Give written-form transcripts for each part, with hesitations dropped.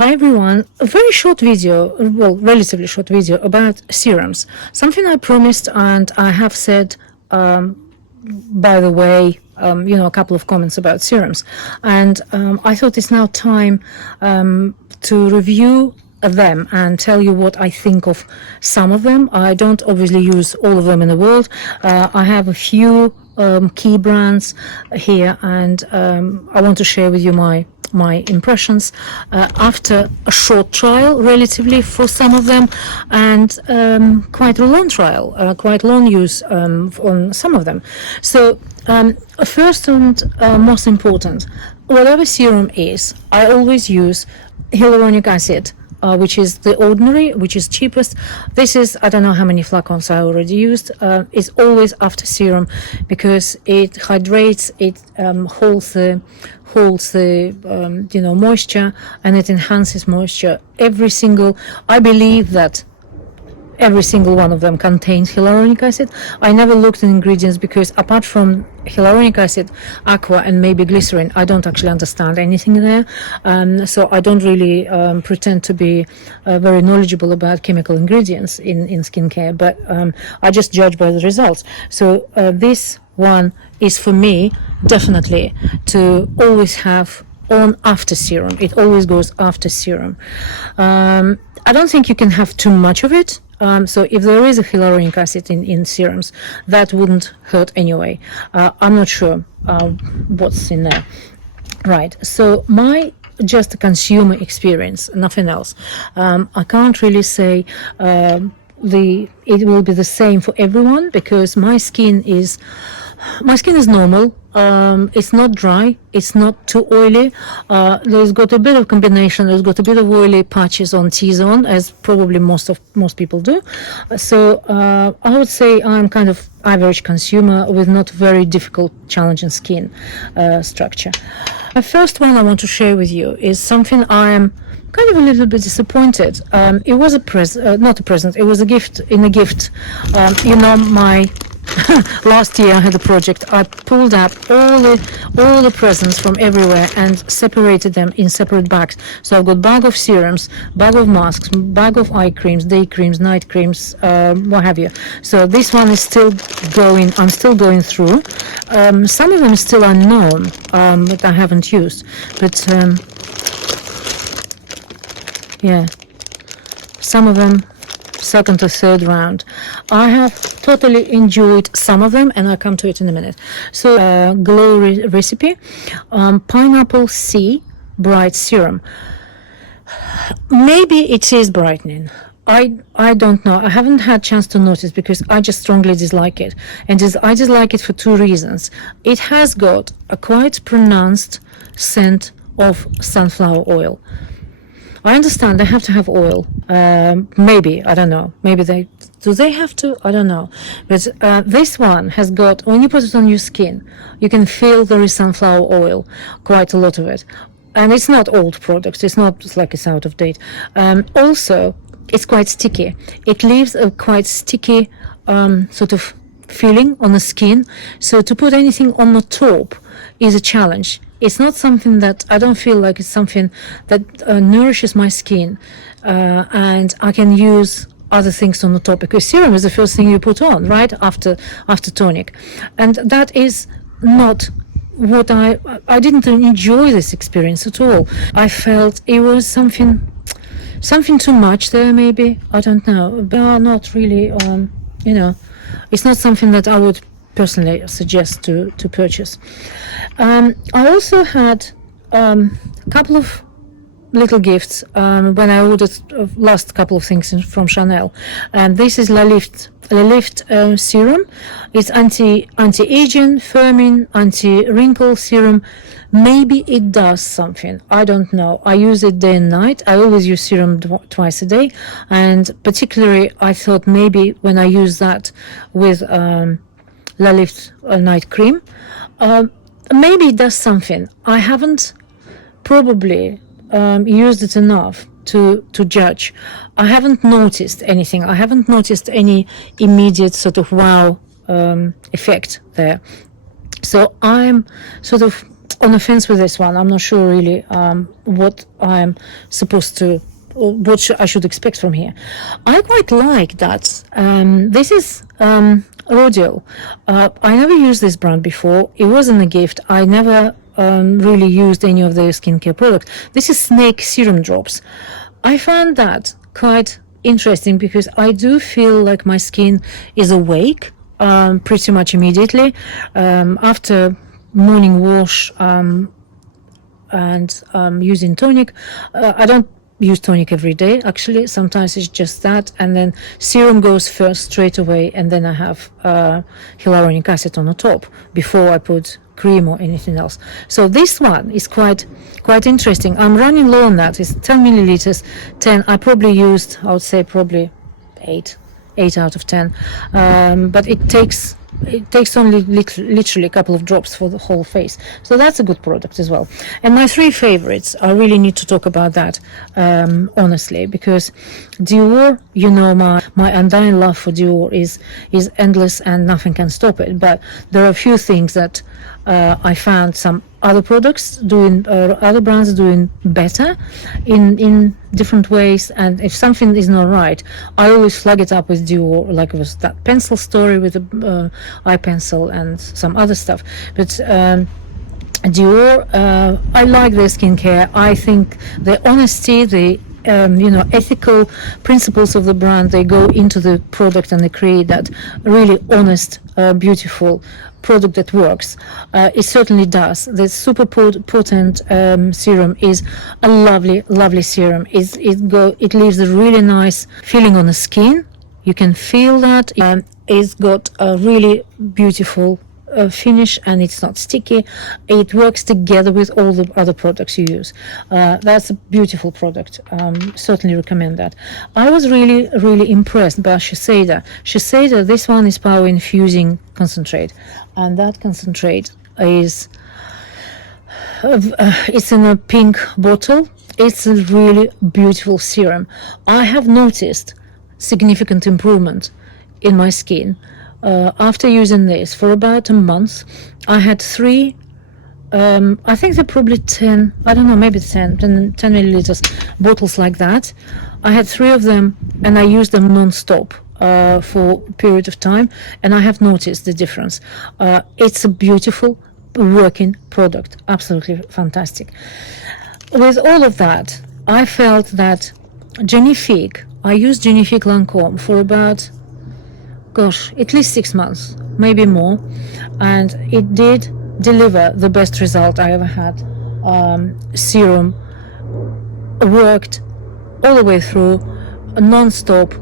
Hi everyone, a very short video, well, relatively short video about serums. Something I promised and I have said, by the way, a couple of comments about serums. And I thought it's now time to review them and tell you what I think of some of them. I don't obviously use all of them in the world. I have a few key brands here, and I want to share with you my impressions after a short trial relatively for some of them, and quite a long trial, quite long use on some of them. So first and most important, whatever serum is, I always use hyaluronic acid, which is the ordinary, which is cheapest. This is, I don't know how many flacons I already used. It's always after serum because it hydrates, it holds the moisture, and it enhances moisture. I believe that every single one of them contains hyaluronic acid. I never looked at ingredients because apart from hyaluronic acid, aqua, and maybe glycerin, I don't actually understand anything there. So I don't really pretend to be very knowledgeable about chemical ingredients in skincare, but I just judge by the results. So this one is for me definitely to always have on after serum. It always goes after serum. I don't think you can have too much of it. So if there is a hyaluronic acid in serums, that wouldn't hurt anyway. I'm not sure what's in there. Right, so just a consumer experience, nothing else. I can't really say it will be the same for everyone because my skin is normal. It's not dry, it's not too oily. There's got a bit of combination, there's got a bit of oily patches on T-zone, as probably most people do. So I would say I'm kind of average consumer with not very difficult, challenging skin structure. The first one I want to share with you is something I am kind of a little bit disappointed. It was not a present, it was a gift. My last year I had a project. I pulled up all the presents from everywhere and separated them in separate bags. So I've got bag of serums, bag of masks, bag of eye creams, day creams, night creams, what have you. So this one is still going. I'm still going through. Some of them are still unknown that I haven't used. But yeah, some of them second or third round. I have totally enjoyed some of them, and I'll come to it in a minute. So glow recipe, pineapple C bright serum. Maybe it is brightening. I don't know. I haven't had chance to notice because I just strongly dislike it, and I dislike it for two reasons. It has got a quite pronounced scent of sunflower oil. I understand they have to have oil. Maybe, I don't know. Maybe do they have to? I don't know. But this one has got, when you put it on your skin, you can feel there is sunflower oil, quite a lot of it. And it's not old product. It's not like it's out of date. Also, it's quite sticky. It leaves a quite sticky sort of feeling on the skin. So to put anything on the top is a challenge. It's not something that I don't feel like it's something that nourishes my skin, and I can use other things on the top because serum is the first thing you put on right after tonic, and that is not what I didn't enjoy this experience at all. I felt it was something too much there. Maybe I don't know, but not really. It's not something that I would personally suggest to purchase. I also had a couple of little gifts when I ordered last couple of things from Chanel, and this is La Lift serum. It's anti-aging, firming, anti-wrinkle serum. Maybe it does something, I don't know. I use it day and night. I always use serum twice a day, and particularly I thought maybe when I use that with La Lift night cream, maybe it does something. I haven't probably used it enough to judge. I haven't noticed anything. I haven't noticed any immediate sort of wow effect there. So I'm sort of on the fence with this one. I'm not sure really what I'm supposed to, or what I should expect from here. I quite like that. This is Rodeo. I never used this brand before. It wasn't a gift. I never really used any of their skincare products. This is Snake Serum Drops. I found that quite interesting because I do feel like my skin is awake pretty much immediately after morning wash and using tonic. I don't use tonic every day, actually. Sometimes it's just that, and then serum goes first straight away, and then I have hyaluronic acid on the top before I put cream or anything else. So this one is quite interesting. I'm running low on that. It's 10 milliliters. 10 I probably used, I would say probably 8 out of 10, but it takes only literally a couple of drops for the whole face. So that's a good product as well. And my 3 favorites, I really need to talk about that, honestly, because Dior, you know, my undying love for Dior is endless and nothing can stop it. But there are a few things that I found some other products doing, other brands doing better in different ways. And if something is not right, I always flag it up with Dior, like it was that pencil story with the eye pencil and some other stuff. But Dior, I like their skincare. I think the honesty, the ethical principles of the brand, they go into the product and they create that really honest, beautiful product that works. It certainly does. The super potent serum is a lovely serum. It leaves a really nice feeling on the skin. You can feel that. It's got a really beautiful finish, and it's not sticky. It works together with all the other products you use. That's a beautiful product. Certainly recommend that. I was really impressed by Shiseido. Shiseido, this one is power infusing concentrate, and that concentrate is it's in a pink bottle. It's a really beautiful serum. I have noticed significant improvement in my skin after using this for about a month. I had 3, I think they're probably 10, I don't know, maybe 10 milliliters bottles like that. I had 3 of them, and I used them non-stop for a period of time, and I have noticed the difference. It's a beautiful working product, absolutely fantastic. With all of that, I felt that Genifique, I used Genifique Lancôme for about, at least 6 months, maybe more, and it did deliver the best result I ever had. Serum worked all the way through, non-stop,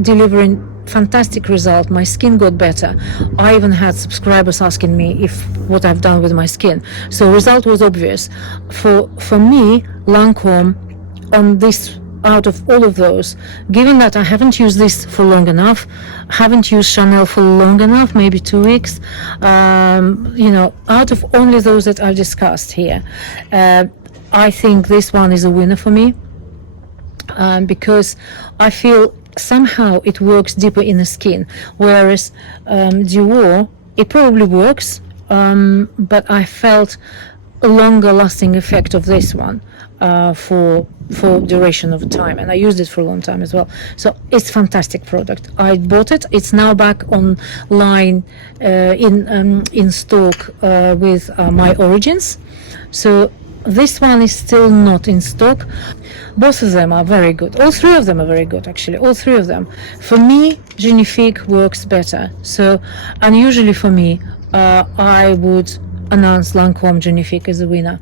delivering fantastic result. My skin got better. I even had subscribers asking me what I've done with my skin. So result was obvious. For me, Lancôme, on this, out of all of those, given that I haven't used this for long enough, haven't used Chanel for long enough, maybe 2 weeks, out of only those that I've discussed here, I think this one is a winner for me, because I feel somehow it works deeper in the skin, whereas Dior, it probably works, but I felt a longer lasting effect of this one for duration of time, and I used it for a long time as well. So it's fantastic product. I bought it. It's now back online in stock with My Origins. So this one is still not in stock. Both of them are very good. All 3 of them are very good, actually. All 3 of them. For me, Genifique works better. So unusually for me, I would announce Lancôme Genifique as a winner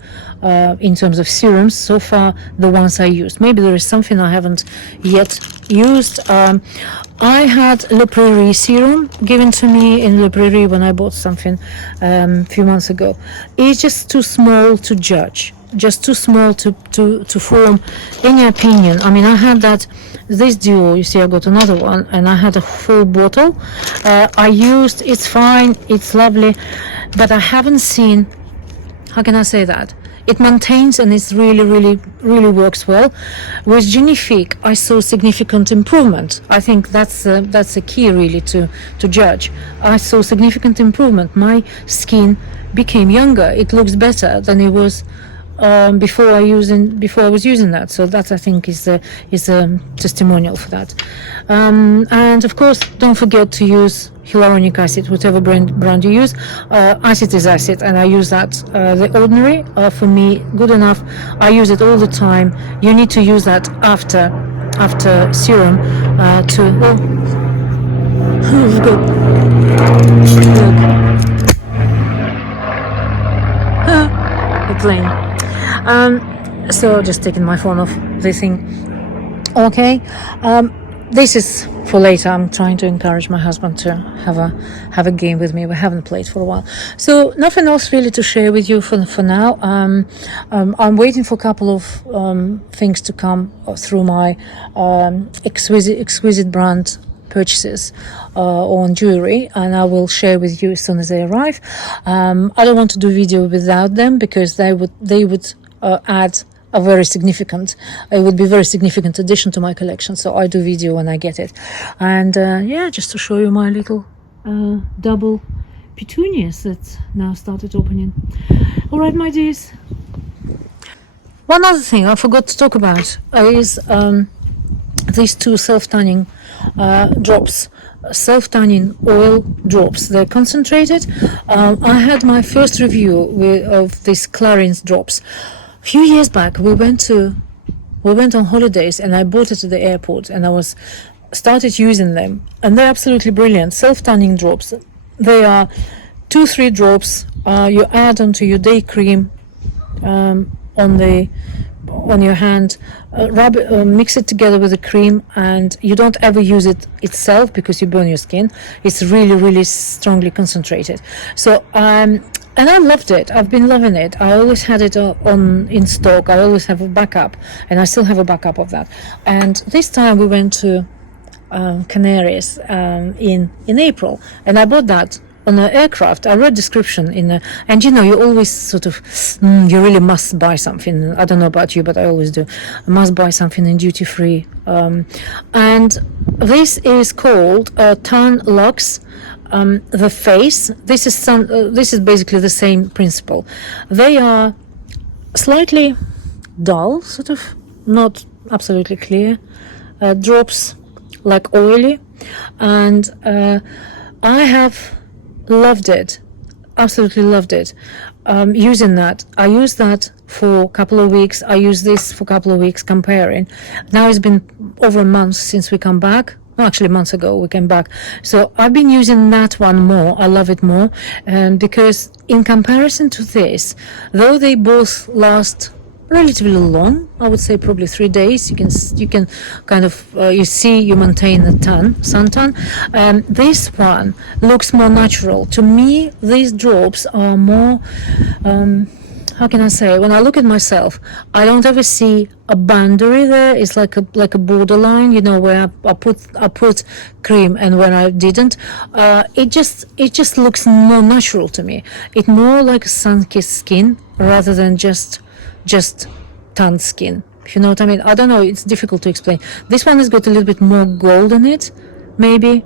in terms of serums. So far, the ones I used. Maybe there is something I haven't yet used. I had Le Prairie serum given to me in Le Prairie when I bought something a few months ago. It's just too small to judge. Just too small to form any opinion. I mean, I had this duo, you see, I got another one, and I had a full bottle. I used, it's fine, it's lovely, but I haven't seen, how can I say that? it maintains, and it's really works well. With Genifique, I saw significant improvement. I think that's a key really to judge. I saw significant improvement. My skin became younger. It looks better than it was before I was using that. So that, I think, is a testimonial for that. And of course, don't forget to use hyaluronic acid, whatever brand you use. Acid is acid, and I use that. The ordinary, for me, good enough. I use it all the time. You need to use that after serum to. Well, good. The plane. So just taking my phone off this thing. Okay. This is for later. I'm trying to encourage my husband to have a game with me. We haven't played for a while, so nothing else really to share with you for now. I'm waiting for a couple of things to come through my exquisite brand purchases on jewelry, and I will share with you as soon as they arrive. I don't want to do video without them, because they would add a very significant, it would be very significant addition to my collection. So I do video when I get it. And yeah, just to show you my little double petunias that now started opening. All right, my dears. One other thing I forgot to talk about is these two self-tanning drops, self-tanning oil drops. They're concentrated. I had my first review of these Clarins drops a few years back. We went on holidays, and I bought it at the airport, and I started using them, and they're absolutely brilliant. Self-tanning drops. They are 2-3 drops. You add onto your day cream on your hand, rub it, mix it together with the cream, and you don't ever use it itself because you burn your skin. It's really strongly concentrated. So and I loved it. I've been loving it. I always had it in stock. I always have a backup, and I still have a backup of that. And this time we went to Canaries in April, and I bought that on the aircraft. I read description and you always sort of you really must buy something. I don't know about you, but I always do. I must buy something in duty free. And this is called Tan Lux. The face. This is basically the same principle. They are slightly dull, sort of, not absolutely clear, drops, like oily, and I have loved it, absolutely loved it. Using that, I used that for a couple of weeks. I used this for a couple of weeks, comparing. Now it's been over a month since we come back. No, actually months ago we came back. So I've been using that one more. I love it more, because in comparison to this, though they both last relatively long, I would say probably 3 days. You can kind of you maintain the suntan. This one looks more natural to me. These drops are more. How can I say? When I look at myself, I don't ever see a boundary there. It's like a borderline, where I put cream and when I didn't. It just looks more natural to me. It's more like a sun-kissed skin rather than just tanned skin, if you know what I mean. I don't know, it's difficult to explain. This one has got a little bit more gold in it, maybe.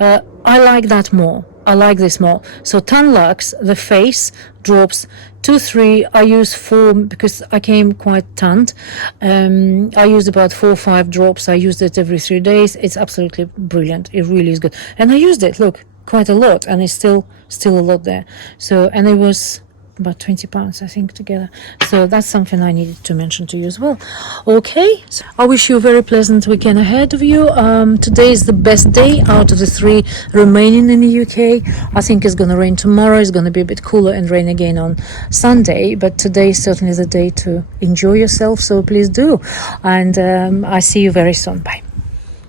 I like that more. I like this more. So Tan Lux, the face drops, 2-3. I use 4 because I came quite tanned. I used about 4 or 5 drops. I used it every 3 days. It's absolutely brilliant. It really is good. And I used it, look, quite a lot, and it's still a lot there. So, and it was about £20, I think, together. So that's something I needed to mention to you as well. Okay, so I wish you a very pleasant weekend ahead of you. Today is the best day out of the 3 remaining in the UK. I think it's going to rain tomorrow. It's going to be a bit cooler and rain again on Sunday, but today is certainly the day to enjoy yourself, so please do. And I see you very soon. Bye.